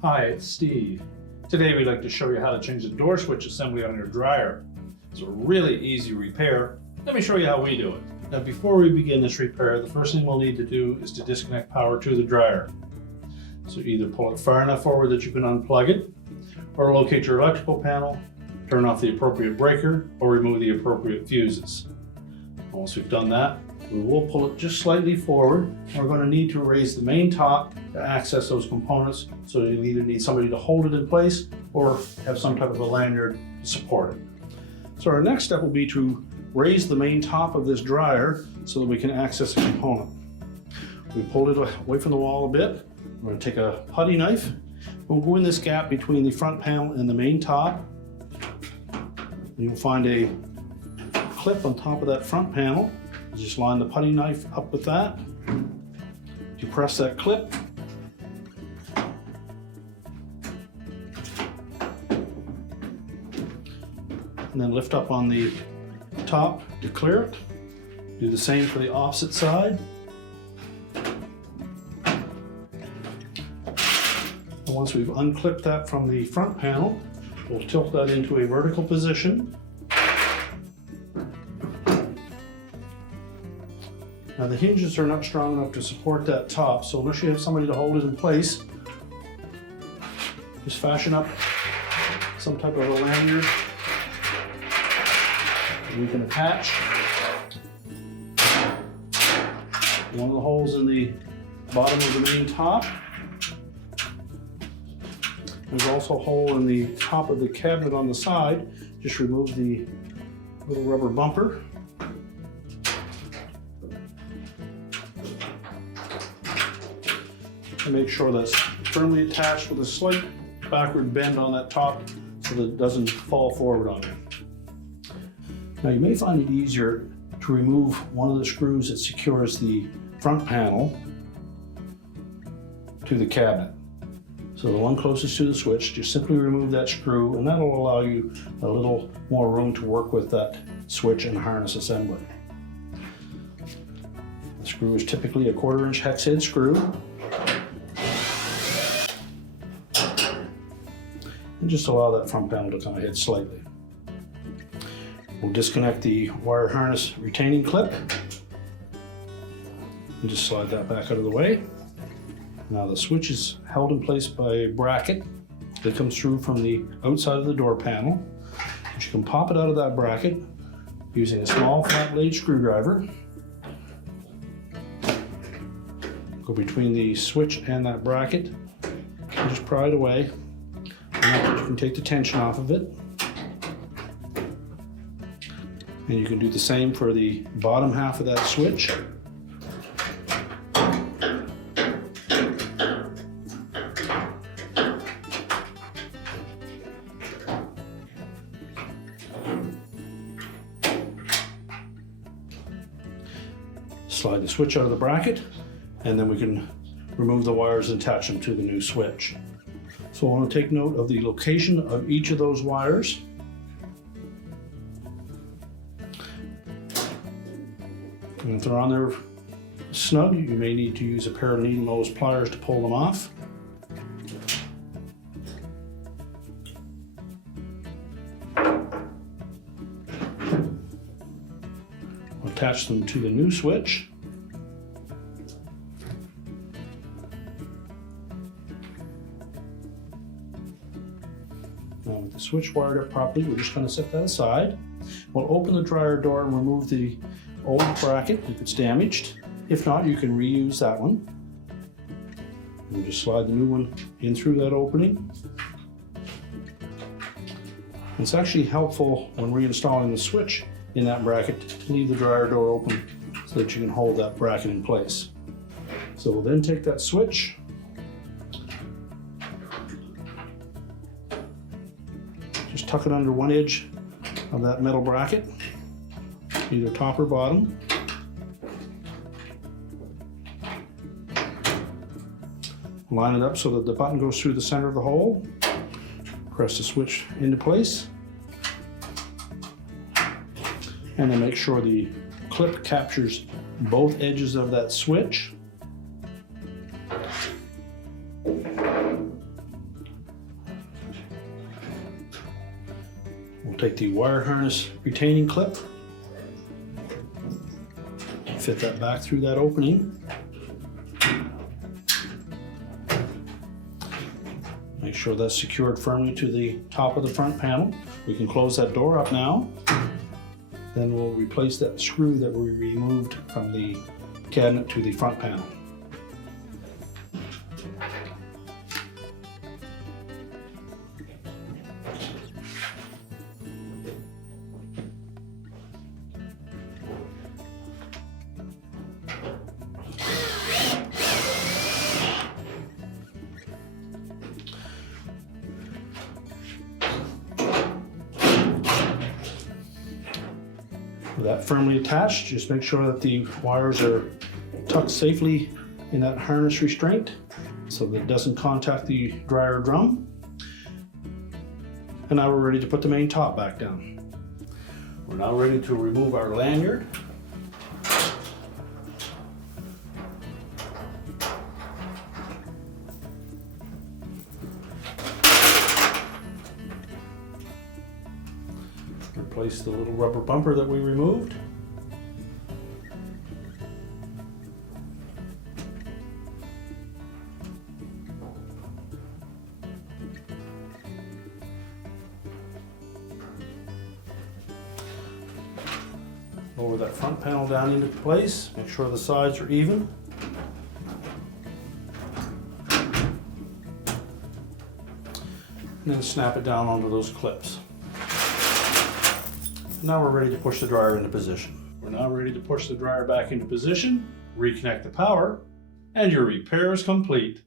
Hi, it's Steve. Today we'd like to show you how to change the door switch assembly on your dryer. It's a really easy repair. Let me show you how we do it. Now before we begin this repair, the first thing we'll need to do is to disconnect power to the dryer. So either pull it far enough forward that you can unplug it, or locate your electrical panel, turn off the appropriate breaker, or remove the appropriate fuses. Once we've done that, we will pull it just slightly forward. We're going to need to raise the main top to access those components, so you either need somebody to hold it in place or have some type of a lanyard to support it. So our next step will be to raise the main top of this dryer so that we can access the component. We pulled it away from the wall a bit. We're going to take a putty knife. We'll go in this gap between the front panel and the main top. You'll find a clip on top of that front panel. You just line the putty knife up with that. You press that clip. And then lift up on the top to clear it. Do the same for the opposite side. And once we've unclipped that from the front panel, we'll tilt that into a vertical position. Now the hinges are not strong enough to support that top, so unless you have somebody to hold it in place, just fashion up some type of a lanyard we can attach. One of the holes in the bottom of the main top. There's also a hole in the top of the cabinet on the side. Just remove the little rubber bumper. And make sure that's firmly attached with a slight backward bend on that top so that it doesn't fall forward on you. Now you may find it easier to remove one of the screws that secures the front panel to the cabinet. So the one closest to the switch, just simply remove that screw and that'll allow you a little more room to work with that switch and harness assembly. The screw is typically a 1/4 inch hex head screw. And just allow that front panel to come ahead slightly. We'll disconnect the wire harness retaining clip and just slide that back out of the way. Now the switch is held in place by a bracket that comes through from the outside of the door panel. But you can pop it out of that bracket using a small flat blade screwdriver. Go between the switch and that bracket and just pry it away. And you can take the tension off of it. And you can do the same for the bottom half of that switch. Slide the switch out of the bracket, and then we can remove the wires and attach them to the new switch. So I want to take note of the location of each of those wires. And if they're on there snug, you may need to use a pair of needle nose pliers to pull them off. Attach them to the new switch. Now with the switch wired up properly, we're just going to set that aside. We'll open the dryer door and remove the old bracket if it's damaged. If not, you can reuse that one. And just slide the new one in through that opening. It's actually helpful when reinstalling the switch in that bracket to leave the dryer door open so that you can hold that bracket in place. So we'll then take that switch, just tuck it under one edge of that metal bracket, either top or bottom. Line it up so that the button goes through the center of the hole. Press the switch into place. And then make sure the clip captures both edges of that switch. Take the wire harness retaining clip, fit that back through that opening. Make sure that's secured firmly to the top of the front panel. We can close that door up now. Then we'll replace that screw that we removed from the cabinet to the front panel. With that firmly attached, just make sure that the wires are tucked safely in that harness restraint so that it doesn't contact the dryer drum. And now we're ready to put the main top back down. We're now ready to remove our lanyard. Replace the little rubber bumper that we removed. Lower that front panel down into place. Make sure the sides are even. And then snap it down onto those clips. Now we're ready to push the dryer into position. We're now ready to push the dryer back into position, reconnect the power, and your repair is complete.